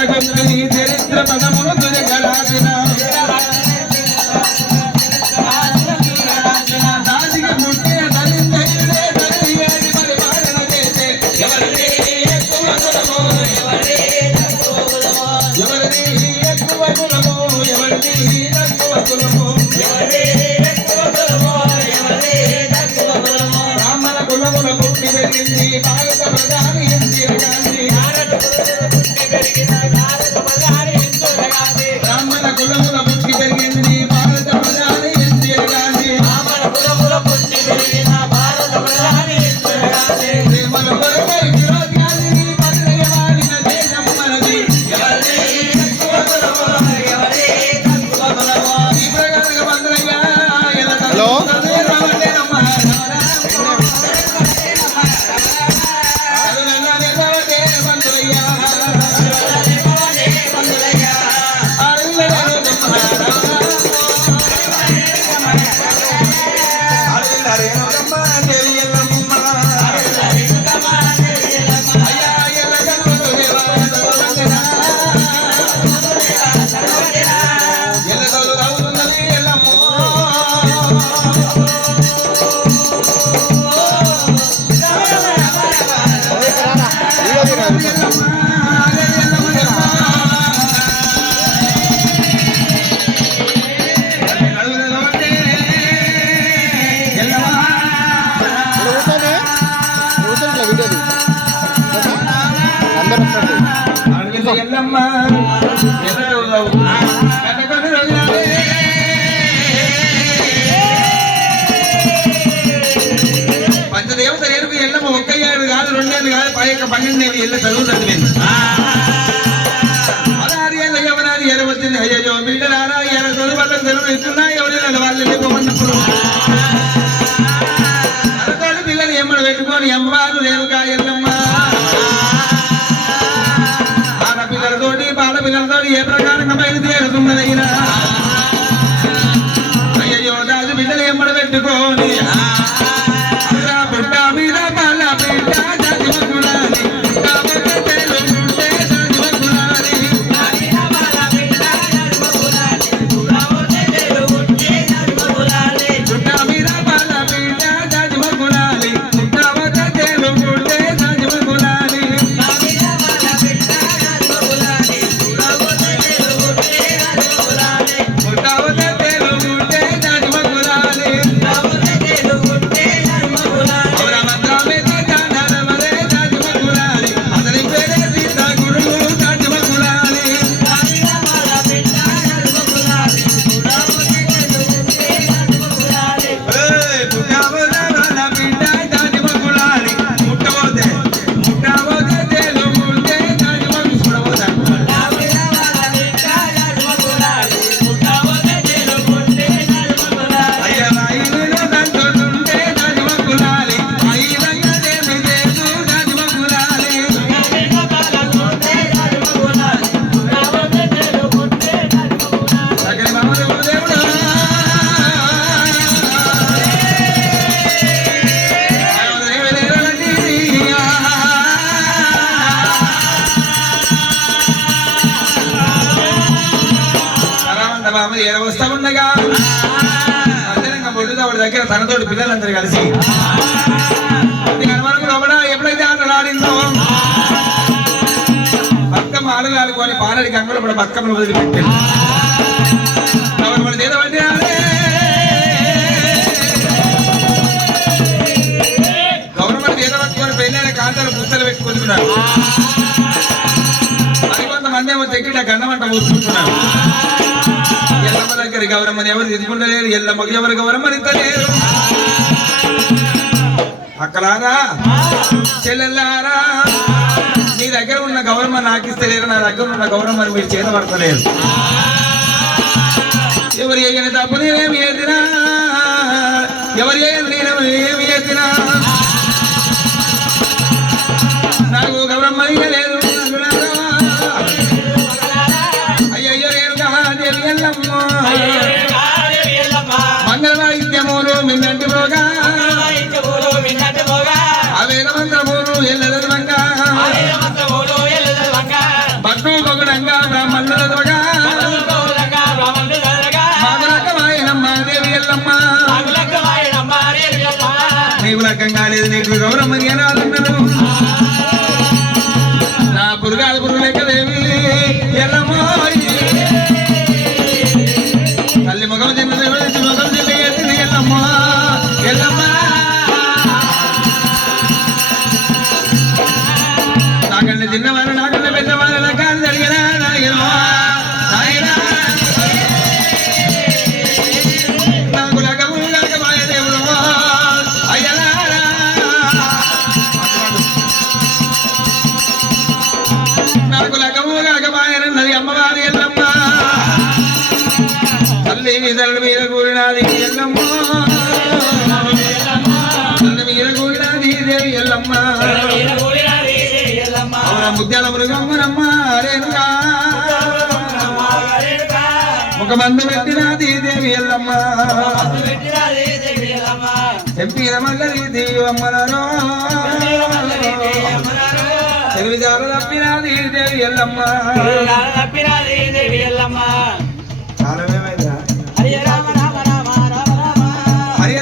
చరిత్ర పదమును దురగరాసిన దానికి పుట్టే దళితుడే దళియాడి పరిపాలన చేసే ఎవరిది ఎక్కువ కులమో ఎవరిది ఎక్కువ కులమో ఎవరిది తక్కువ కులమో బ్రాహ్మణ కులముల పుట్టి పెరిగింది భారత ప్రధాని ఇందిరా గాంధీ బ్రాహ్మణ కులముల పుట్టి పెరిగింది భారత ప్రధాని ఇందిరా గాంధీ ప్రేమల కొరకై విరోధాన్ని పల్లెవాడిన దేశం మనది ఈ ప్రకారంగా భద్రయ్య హలో పంచదేవత రేరుకు ఎల్లమ్మ 1 ఏడు కాదు 2 ఏళ్ళు కాదు 12 ఏళ్ళు చదువు చదివింది 16 ఏళ్ళ యవనాన్ని ఎరవచ్చింది అయ్యో బిడ్డలారా చదువుబట్టం తెలుగు ఇస్తున్నా ఎవరైనా వాళ్ళు వెళ్ళిపోమన్నప్పుడు అరతోటి పిల్లలు ఎమ్మడు పెట్టుకొని అమ్మవారు రేరుగా ఎల్లమ్మ ఆడపిల్లలతోటి బాలపిల్లలతోటి ఏ ప్రకారంగా బయలుదేరుతున్నదైనా అయ్యో దాని బిడ్డలు ఎమ్మడు పెట్టుకొని వస్తా ఉండగా దగ్గర తనతోటి పిల్లలందరూ కలిసి ఎప్పుడైతే ఆటలాడిందో బతుకమ్మ ఆడలాడుకొని పాలడికి అంగడు కూడా బతుకమ్మను వదిలిపెట్టాడు గవర్నమెంట్ ఏదో పట్టుకొని పెళ్ళైన కాంతాలు పుస్తలు పెట్టుకుంటున్నారు మరికొంతమంది ఏమో తెగిట గండమంట పూసుకుంటున్నారు ఎల్లమ్మ దగ్గర గౌరమ్మని ఎవరు తీసుకుంటలేరు ఎల్లమ్మకి ఎవరు గౌరమ్మని ఇస్తలేరు అక్కలారా చెల్లెల్లారా నీ దగ్గర ఉన్న గౌరమ్మ నాకు ఇస్తలేరు నా దగ్గర ఉన్న గౌరమ్మని మీరు చేత పడతలేరు ఎవరు ఏమైనా తప్పు నేనేమి చేసినా ఎవరు ఏమి చేసినా నాకు గౌరమ్మ లేదు మంగళవాయిద్యములు మిన్నటి పోగా అవేద మంత్రములు ఎల్లదవంగా భక్తు పొగడంగా కాదు పురుగు లెక్కదేవి ఎల్లమ్మ తల్లి ముఖం చిన్న ముఖం చిన్న ఎత్తింది ఎల్లమ్మ ఎల్లమ్మ నాకన్నా చిన్నవారు నాకన్నా పెద్దవారు నా కాదు జరిగినా నాయనమ్మ నాయనా నాకు లగము లగమాయ దేవుడు అయ్యలారా నాకు లగము లగమాయనన్నది అమ్మవారి ఎల్లమ్మ తల్లి తల్లి మీద కూడినది ఎల్లమ్మ తల్లి మీద కూడినది దేవి ఎల్లమ్మ ముద్యాల మృగమ్మనమ్మ రేణుగా ముఖమందు పెట్టినది దేవి ఎల్లమ్మ ఎంపీల మల్లది దేవి అమ్మలలో తెలివిదారు తప్పినది దేవి ఎల్లమ్మ కాలమేమైందా హరి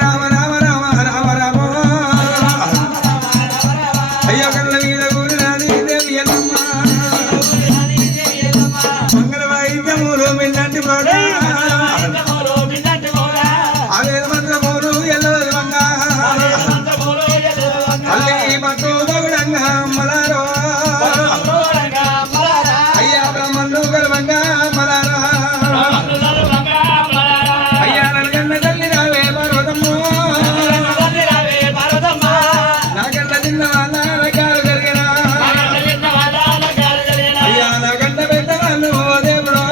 రామ రామ రామ రామ రామ అయ్యో కళ్ళ మీద కూడినది దేవి ఎల్లమ్మ మంగళ వైద్యములు మిన్నటి ప్రోడ అవేద మంత్రములు ఎల్లవది మంగ అల్లి మట్టు దగుడంగా అమ్మలారో అయ్యా బ్రహ్మలు గర్వంగా అమ్మలారా అయ్యా నన్ను తల్లి రావే పార్వతమ్మ నాకన్నా చిన్న వాళ్ళ రకాలు జరిగిన అయ్యా నాకన్నా పెద్ద వాళ్ళు దేవుడు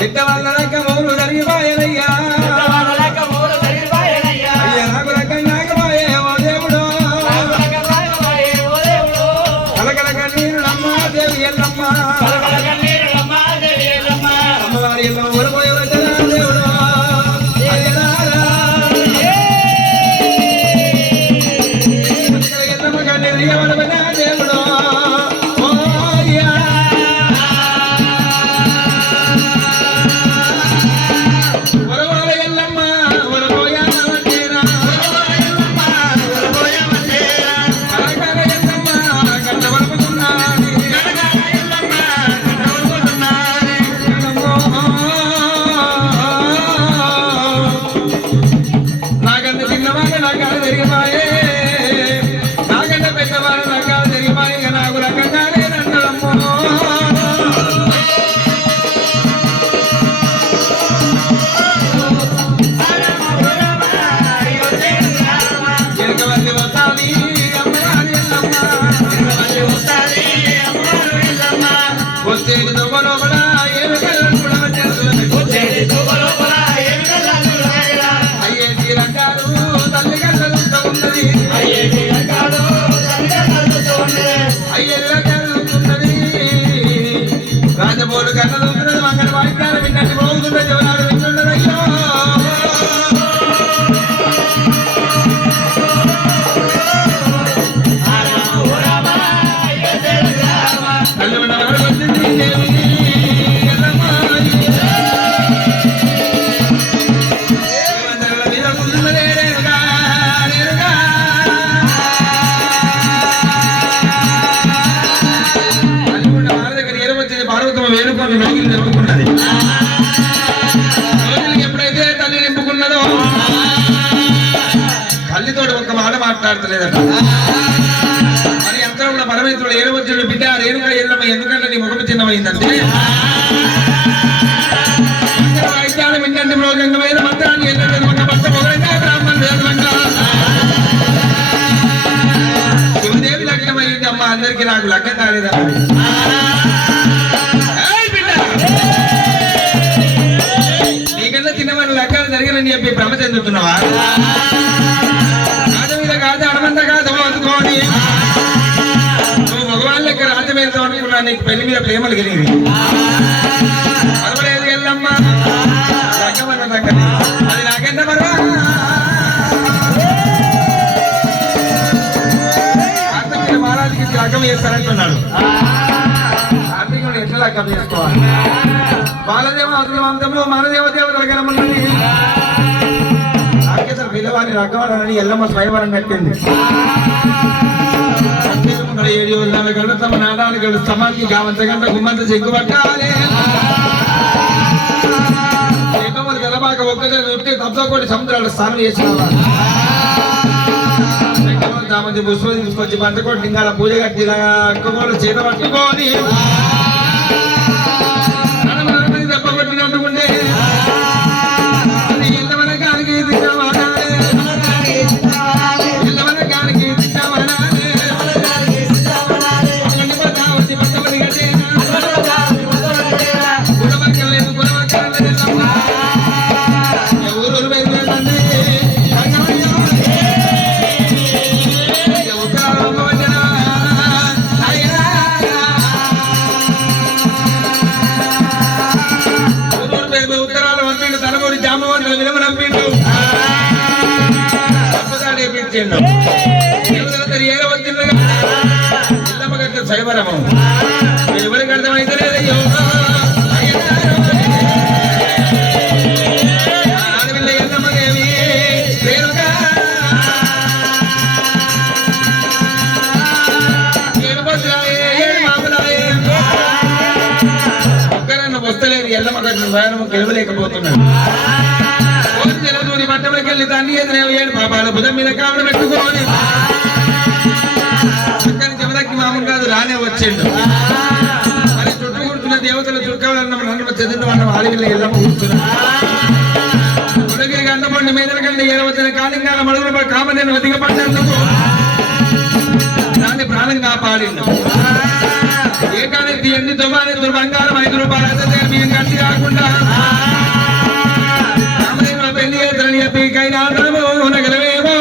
పెద్ద వాళ్ళ రకములు జరిగిపోయానయ్యా అయ్యా నాకు రకం నాగమాయే ఓ దేవుడు కలకల కన్నీరు అమ్మ దేవి ఎల్లమ్మ అమ్మవారి ఎల్లమ్మ ఊరపోయే వచ్చిన దేవుడు అయ్యలారా ఎల్లమ్మ కన్నీరు దిగబడిన దేవుడు ఓ అయ్యా వరవాల ఎల్లమ్మ వరపోయా వచ్చేరా కలకల ఎల్లమ్మ కన్న వరపుతున్నది నాకన్నా చిన్నవాళ్ళు నాకాలు జరిగిపోయే నాకన్నా పెద్దవాళ్ళు నాకాలు జరిగిపోయి నాకు రకంగా లేదంటారమ్మో ఎనకవల్లి వస్తాది అమ్మవారి ఎల్లమ్మ వచ్చేది దొంగ లోపల ఏమి కళ్ళను కూడా అయ్యేది రంగాలు తల్లి కళ్ళలుంట ఉన్నది అయ్యేది రంగాలు ఉన్నది రాజబోలు కళ్ళలు ఉన్నది మంగళ వాయిద్యాలు విన్నట్టు పోగుతుంటే జవనాలు వింటున్నది అయ్యో కళ్ళు ఉన్నవారు వచ్చింది దేవి ఎల్లమ్మ దేవందరుల మీద కూర్చున్నదే రేణుగా రేణుగా అనుకున్న వారి దగ్గర ఏరు వచ్చింది పార్వతమ్మ వేణుకొని రోజులు నింపుకున్నది రోజులకి ఎప్పుడైతే తల్లి నింపుకున్నదో తల్లితోటి ఒక్క మాట మాట్లాడతలేదట మరి అంతా కూడా పరమేశ్వరుడు ఏడవచ్చుడు బిడ్డ రేణుగా ఎల్లమ్మ ఎందుకంటే నీ ముఖం చిన్నమైందంటే వైద్యాలు వింటే మృగంగమైన మంత్రాన్ని ఎల్లమ్మ భక్త మొదలైన బ్రాహ్మణుడు శివదేవి లగ్నమైంది అమ్మ అందరికీ నాకు లగ్నం కాలేదన్నది నీకన్నా చిన్నమైన లగ్నాలు జరిగినని చెప్పి భ్రమ చెందుతున్నావా రాజ మీద కాదు అడమంత కాదు అందుకోని నువ్వు భగవాన్ లెక్క రాజ్యం వెళ్తావు అనుకున్నా నీకు పెళ్లి మీద ప్రేమలు కలిగింది పర్వాలేదు ఎల్లమ్మ లగ్గమన్న సంగతి అది నాకెంత పర్వా కార్తీకుడు మహారాజుకి లగ్గం చేస్తారంటున్నాడు కార్తీకుడు ఎట్లా లగ్గం చేసుకోవాలి బాలదేవ అసలు వంశంలో మానదేవ దేవతల గణమున్నది నాకేసరి పిల్లవాడిని లగ్గమని ఎల్లమ్మ స్వయంవరం కట్టింది ముంగడ 7 రోజుల గంట తమ నాడాలు గడు సమాధి కావంత గంట గుమ్మంత చెక్కు పట్టాలి ఏకములు గెలబాక ఒక్కటే నొట్టి తప్పకోటి సముద్రాలు స్నానం చేసినావా మంది పుష్పం తీసుకొచ్చి పంటకోటి లింగాల పూజ కట్టి అక్కగోడు చేత పట్టుకొని దెబ్బ కొట్టినట్టుకుంటే ఎల్లవనకానికి ఎల్లవనకానికి ఊరు బయలుదేరండి ఉత్తరాలు పంపిండు తనమూరి జామవాడు విలువనంపిండు తప్పదాడే పిలిచిండు ఏదో వచ్చిండగా ఇల్లమ్మగట్ట సైవరము ఎవరికి అర్థమైతే లేదయ్యో ఆడపిల్ల ఎల్లమ్మదేవి పేరుగా వస్తలేదు ఎల్లమ్మగట్టు ప్రయాణం గెలవలేకపోతున్నాడు జలదూరి పట్టణంలోకి వెళ్ళి తండ్రి ఎదురేడు పాపాల బుధం మీద కావడం పెట్టుకోని చక్కని చెమదక్కి మామూలు కాదు రానే వచ్చిండు మరి చుట్టూ కూర్చున్న దేవతలు చుట్టాలన్న చదువు మనం ఆడవిల్ల ఎల్లమ్మ కూర్చున్నాడు గుడగిరి గంటపండి మేదల కంటే ఏడవచ్చిన కాలింగాల మడుగుల కామనేను అధికపడ్డందుకు దాన్ని ప్రాణం కాపాడిండు ఏకానికి ఎన్ని తుమాని దుర్బంగారం 5 రూపాయలు అయితే మేము గట్టి కాకుండా పెళ్లి చేతని చెప్పి కైలాసము నగలవేమో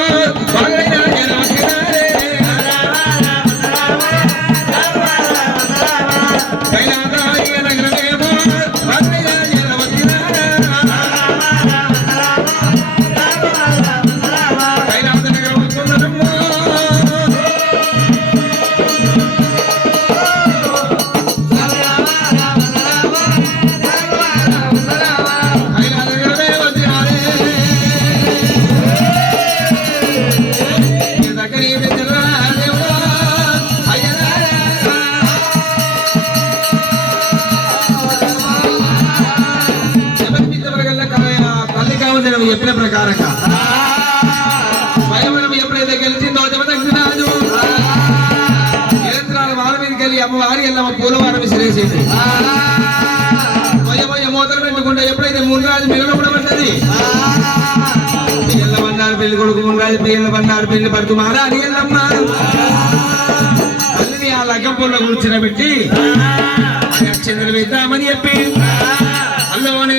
చెప్పిన ప్రకారంగా స్వయంవరం ఎప్పుడైతే గెలిచిందో జమదగ్నాజు నిరంతరాల వాళ్ళ మీదకి వెళ్ళి అమ్మవారి ఎల్లమ్మ పూలవారం విసిరేసింది పోయ మూతలు పెట్టుకుంటే ఎప్పుడైతే మున్రాజు మిగలబడబడ్డది ఎల్లమన్నారు పెళ్లి కొడుకు మున్రాజు ఎల్లమన్నారు పెళ్లి పడుతూ మహారాణి ఎల్లమ్మ తల్లిని ఆ లగ్గం పూల కూర్చుని పెట్టి చంద్ర వేద్దామని చెప్పి అల్లోనే